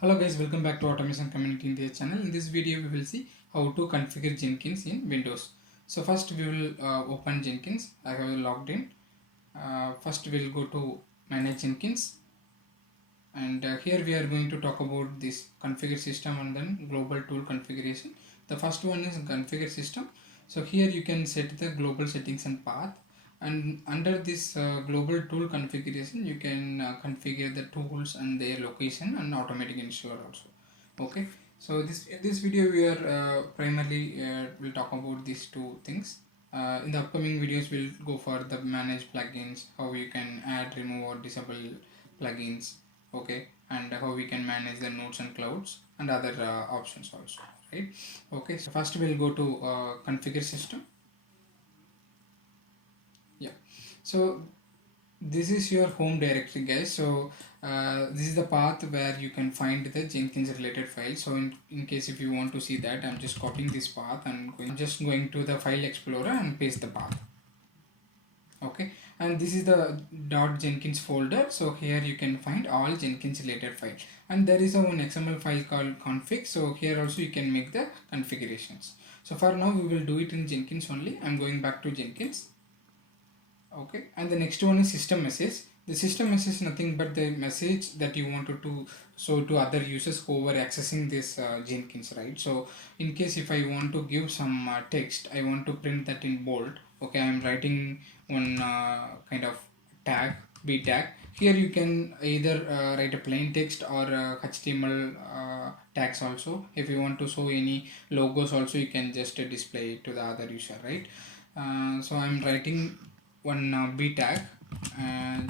Hello guys, welcome back to Automation Community India channel. In this video we will see how to configure Jenkins in Windows. So first we will open Jenkins. I have logged in. First we will go to manage Jenkins, and here we are going to talk about this configure system and then global tool configuration. The first one is configure system. So here you can set the global settings and path, and under this global tool configuration you can configure the tools and their location and automatic installer also. Okay, so this video we are primarily will talk about these two things. In the upcoming videos we'll go for the manage plugins, how you can add, remove or disable plugins, okay, and how we can manage the nodes and clouds and other options also, right? Okay, so first we'll go to configure system. Yeah, so this is your home directory, guys. So this is the path where you can find the Jenkins related file. So in case if you want to see that, I'm just copying this path and I'm just going to the file explorer and paste the path. Okay, and this is the .jenkins folder. So here you can find all Jenkins related file, and there is one XML file called config. So here also you can make the configurations. So for now we will do it in Jenkins only. I'm going back to Jenkins. Okay, and the next one is system message. The system message is nothing but the message that you wanted to show to other users who are accessing this Jenkins, right? So in case if I want to give some text, I want to print that in bold. Okay, I'm writing one kind of tag, b tag. Here you can either write a plain text or HTML tags also. If you want to show any logos also, you can just display it to the other user, right? So I'm writing one b tag,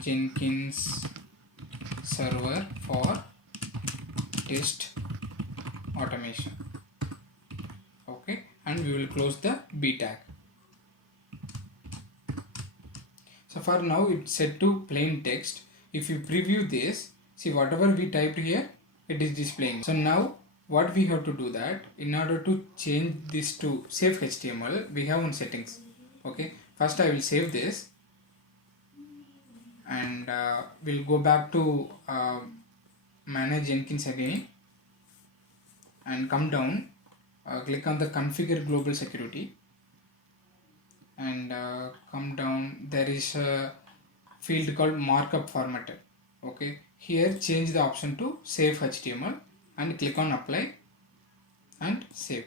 Jenkins server for test automation. Okay, and we will close the b tag. So for now it's set to plain text. If you preview this, see whatever we typed here, it is displaying. So now what we have to do, that in order to change this to save HTML, we have one settings. Okay, first I will save this, and we'll go back to manage Jenkins again and come down, click on the configure global security, and come down. There is a field called markup formatter. Okay, here change the option to save HTML and click on apply and save.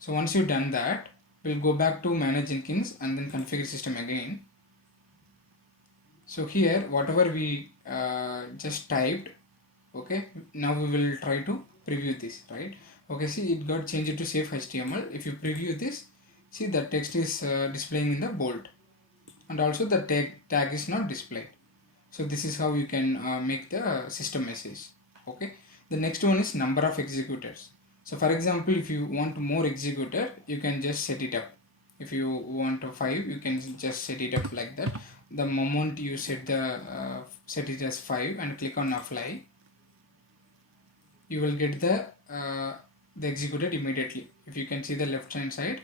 So once you've done that, we'll go back to manage Jenkins and then configure system again. So here whatever we just typed, okay, now we will try to preview this, right? Okay, see it got changed to save HTML. If you preview this, see the text is displaying in the bold, and also the tag is not displayed. So this is how you can make the system message. Okay, the next one is number of executors. So for example, if you want more executor, you can just set it up. If you want 5, you can just set it up like that. The moment you set it as 5 and click on apply, you will get the executed immediately. If you can see the left hand side,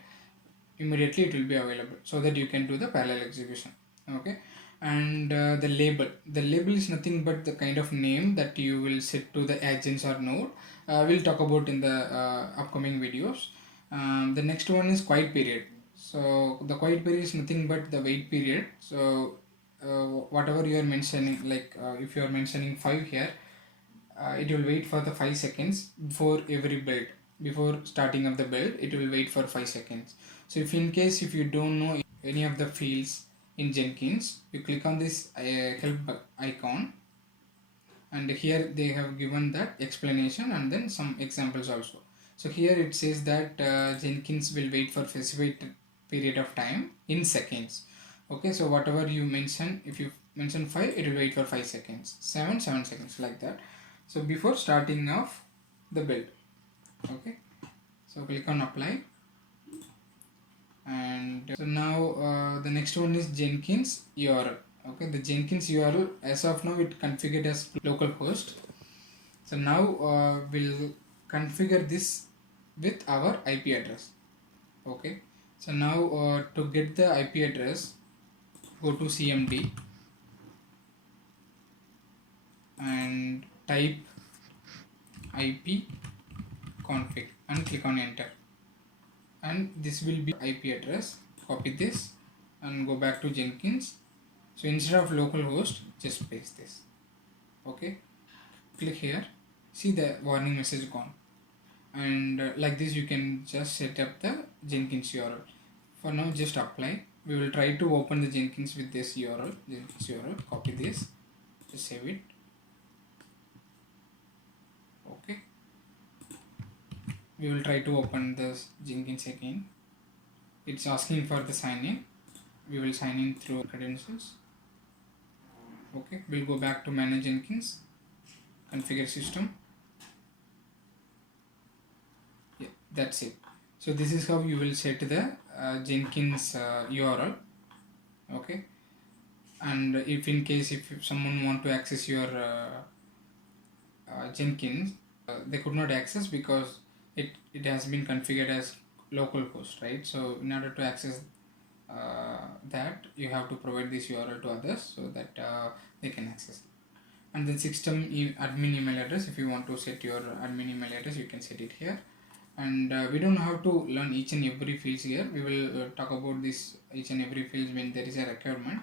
immediately it will be available, so that you can do the parallel execution. Okay, and the label is nothing but the kind of name that you will set to the agents or node. We'll talk about in the upcoming videos. The next one is quiet period. So the quiet period is nothing but the wait period. So whatever you are mentioning, like if you are mentioning 5 here, it will wait for the 5 seconds before every build. Before starting of the build, it will wait for 5 seconds. So if in case if you don't know any of the fields in Jenkins, you click on this help icon, and here they have given that explanation and then some examples also. So here it says that Jenkins will wait for specified period of time in seconds. Okay, so whatever you mention, if you mention 5, it will wait for 5 seconds, 7 seconds, like that. So before starting off the build. Okay, so click on apply, and so now the next one is Jenkins URL. Okay, the Jenkins URL, as of now it configured as localhost. So now we'll configure this with our IP address. Okay, So now to get the IP address, go to CMD and type IP config and click on enter, and this will be IP address. Copy this and go back to Jenkins. So instead of localhost, just paste this. Okay, click here, see the warning message gone, and like this you can just set up the Jenkins URL. For now, just apply. We will try to open the Jenkins with this URL, Jenkins URL. Copy this, just save it. Okay, we will try to open this Jenkins again. It's asking for the sign in. We will sign in through credentials. Okay, we'll go back to manage Jenkins, configure system. Yeah, that's it. So this is how you will set the Jenkins URL. Okay, and if in case if someone want to access your Jenkins, they could not access because it has been configured as localhost, right? So in order to access that, you have to provide this URL to others so that they can access it. And then system admin email address, if you want to set your admin email address, you can set it here. And we don't have to learn each and every fields here. We will talk about this each and every fields when there is a requirement.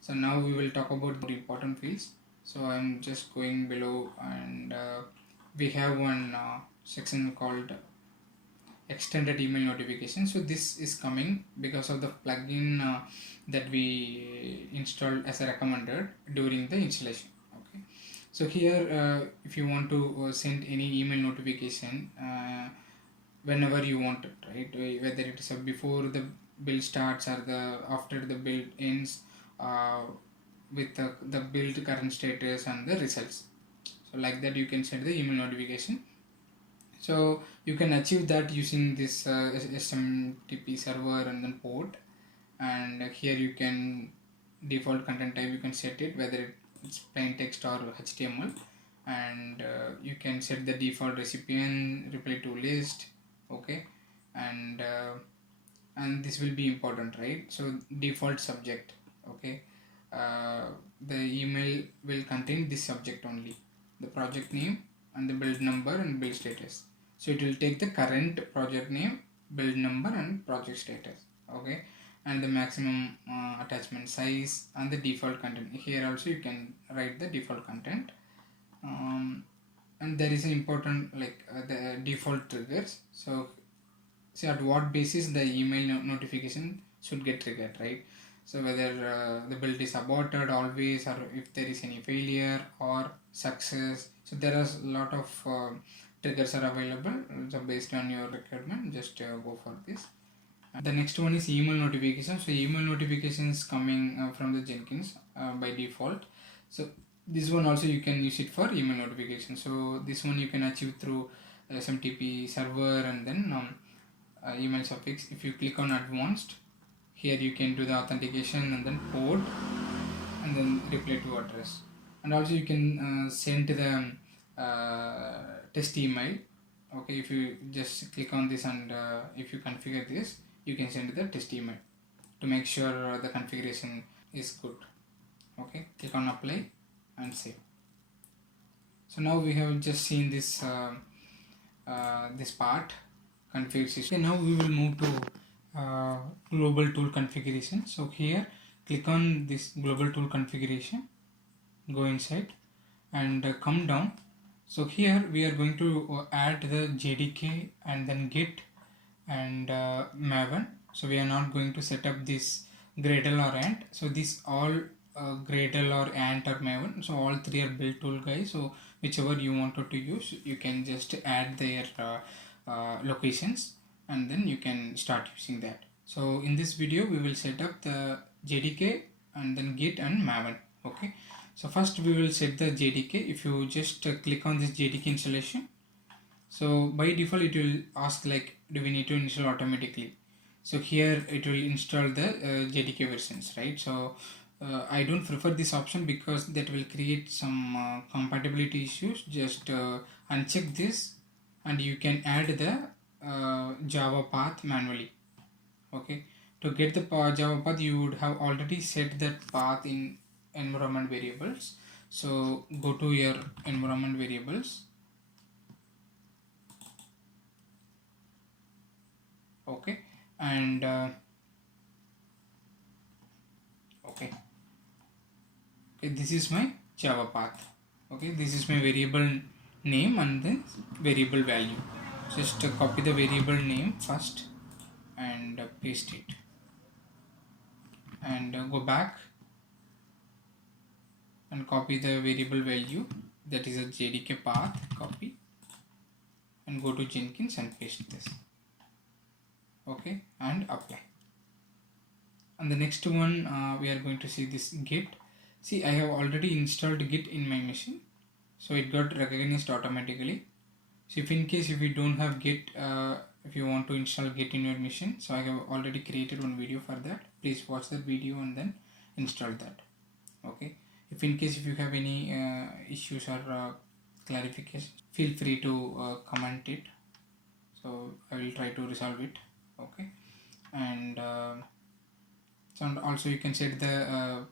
So now we will talk about the important fields. So I'm just going below, and we have one section called extended email notification. So this is coming because of the plugin that we installed as a recommended during the installation. Okay, so here if you want to send any email notification whenever you want it, right, whether it is before the build starts or the after the build ends, with the build current status and the results. So like that you can send the email notification. So you can achieve that using this SMTP server and then port, and here you can default content type, you can set it whether it's plain text or HTML, and you can set the default recipient reply to list. Okay, and this will be important, right? So default subject. Okay, the email will contain this subject only, the project name and the build number and build status. So it will take the current project name, build number and project status. Okay, and the maximum attachment size and the default content. Here also you can write the default content, and there is an important the default triggers. So see at what basis the email notification should get triggered, right? So whether the build is aborted always, or if there is any failure or success. So there are a lot of triggers are available. So based on your requirement, just go for this. The next one is email notification. So email notifications coming from the Jenkins by default. So this one also you can use it for email notification. So this one you can achieve through SMTP server and then email suffix. If you click on advanced, here you can do the authentication and then port and then reply to address, and also you can send the test email. Okay, if you just click on this and if you configure this, you can send the test email to make sure the configuration is good. Okay, click on apply and save. So now we have just seen this this part configure system. Okay, now we will move to global tool configuration. So here click on this global tool configuration, go inside and come down. So here we are going to add the JDK and then Git and Maven. So we are not going to set up this Gradle or Ant. So this all Gradle or Ant or Maven, so all three are build tool guys. So whichever you wanted to use, you can just add their locations and then you can start using that. So in this video we will set up the JDK and then Git and Maven. Okay, so first we will set the JDK. If you just click on this JDK installation, so by default it will ask like, do we need to install automatically? So here it will install the JDK versions, right? So I don't prefer this option because that will create some compatibility issues. Just uncheck this and you can add the Java path manually. Okay, to get the Java path, you would have already set that path in environment variables. So go to your environment variables. Okay, and okay, this is my Java path. Okay, this is my variable name and then variable value. Just copy the variable name first and paste it, and go back and copy the variable value, that is a JDK path. Copy and go to Jenkins and paste this. Okay, and apply. And the next one, we are going to see this Git. See, I have already installed Git in my machine, so it got recognized automatically. So if in case if you don't have Git, if you want to install Git in your machine, so I have already created one video for that. Please watch that video and then install that. Okay, if in case if you have any issues or clarification, feel free to comment it, so I will try to resolve it. Okay, and also you can set the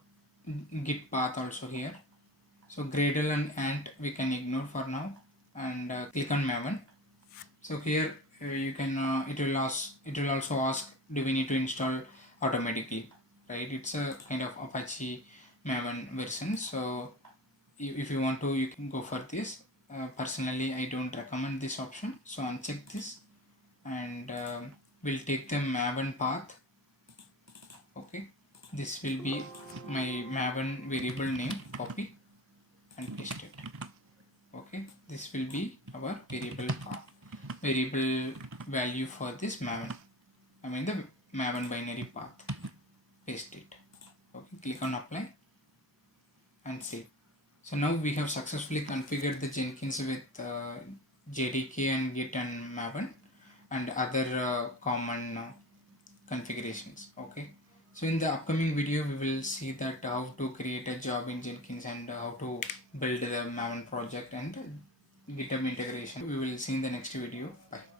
Git path also here. So Gradle and Ant we can ignore for now, and click on Maven. So here you can it will also ask, do we need to install automatically, right? It's a kind of Apache Maven version, so if you want to, you can go for this. Personally, I don't recommend this option, so uncheck this, and we'll take the Maven path. Okay, this will be my Maven variable name. Copy and paste it. Okay, this will be our variable path, variable value for this Maven, I mean the Maven binary path. Paste it. Okay, click on apply and save. So now we have successfully configured the Jenkins with JDK and Git and Maven and other common configurations. Okay, so in the upcoming video we will see that how to create a job in Jenkins and how to build the Maven project and GitHub integration. We will see in the next video. Bye.